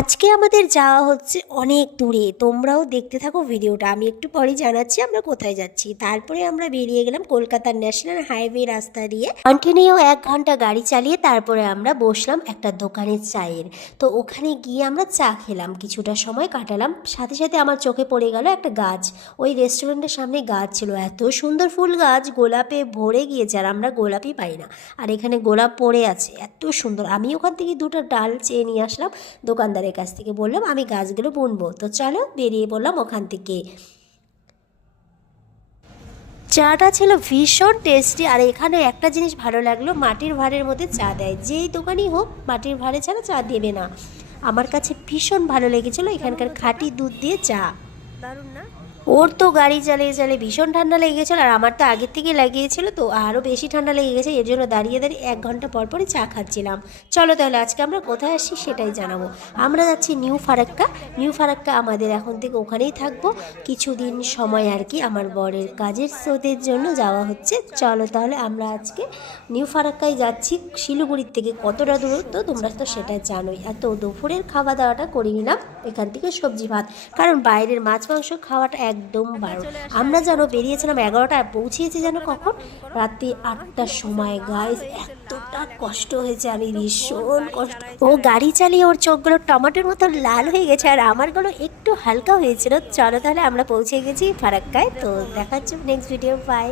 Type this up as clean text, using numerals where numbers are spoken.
আজকে আমাদের যাওয়া হচ্ছে অনেক দূরে। তোমরাও দেখতে থাকো ভিডিওটা। আমি একটু পরেই জানাচ্ছি আমরা কোথায় যাচ্ছি। তারপরে আমরা বেরিয়ে গেলাম কলকাতার ন্যাশনাল হাইওয়ে রাস্তা দিয়ে। কন্টিনিউ 1 ঘন্টা গাড়ি চালিয়ে তারপরে আমরা বসলাম একটা দোকানে চায়ের। তো ওখানে গিয়ে আমরা চা খেলাম, কিছুটা সময় কাটালাম। সাথে সাথে আমার চোখে পড়ে গেল একটা গাছ। ওই রেস্টুরেন্টের সামনে গাছ ছিল, এত সুন্দর ফুল গাছ, গোলাপে ভরে গিয়েছে। আর আমরা গোলাপই পাই না, আর এখানে গোলাপ পড়ে আছে, এত সুন্দর। আমি ওখান থেকে 2টা ডাল চেয়ে নিয়ে আসলাম। দোকানদারের কাছ থেকে বললাম আমি গাছগুলো বুনবো। তো চলো বেরিয়ে পড়লাম ওখান থেকে। চাটা ছিল ভীষণ টেস্টি। আর এখানে একটা জিনিস ভালো লাগলো, মাটির ভাঁড়ের মধ্যে চা দেয়। যেই দোকানই হোক মাটির ভাঁড়ে ছাড়া চা দেবে না। আমার কাছে ভীষণ ভালো লেগেছিলো এখানকার খাঁটি দুধ দিয়ে চা। দারুণ না? ওর তো গাড়ি চালিয়ে চালিয়ে ভীষণ ঠান্ডা লেগে গেছিলো, আর আমার তো আগের থেকে লেগেছিল, তো আরও বেশি ঠান্ডা লেগে গেছে। এর জন্য দাঁড়িয়ে দাঁড়িয়ে 1 ঘন্টা পর পরই চা খাচ্ছিলাম। চলো তাহলে আজকে আমরা কোথায় আসছি সেটাই জানাবো। আমরা যাচ্ছি নিউ ফারাক্কা। নিউ ফারাক্কা আমাদের এখন থেকে ওখানেই থাকবো কিছুদিন সময় আর কি। আমার বরের কাজের স্রোতের জন্য যাওয়া হচ্ছে। চলো তাহলে আমরা আজকে নিউ ফারাক্কায় যাচ্ছি। শিলিগুড়ির থেকে কতটা দূরত্ব তোমরা তো সেটা জানোই। আর তো দুপুরের খাওয়া দাওয়াটা করে নিলাম এখান থেকে সবজি ভাত, কারণ বাইরের মাছ মাংস খাওয়াটা একদম বারণ। আমরা যেন বেরিয়েছিলাম 11টায়, পৌঁছিয়েছি যেন কখন, রাতে 8টার সময়। গাইস এতটা কষ্ট হয়েছে, আমি ভীষণ কষ্ট। ও গাড়ি চালিয়ে ওর চোখগুলো টমেটোর মতো লাল হয়ে গেছে, আর আমারগুলো একটু হালকা হয়েছিল। চলো তাহলে আমরা পৌঁছে গেছি ফারাক্কায়। তো দেখাচ্ছি নেক্সট ভিডিও। বাই।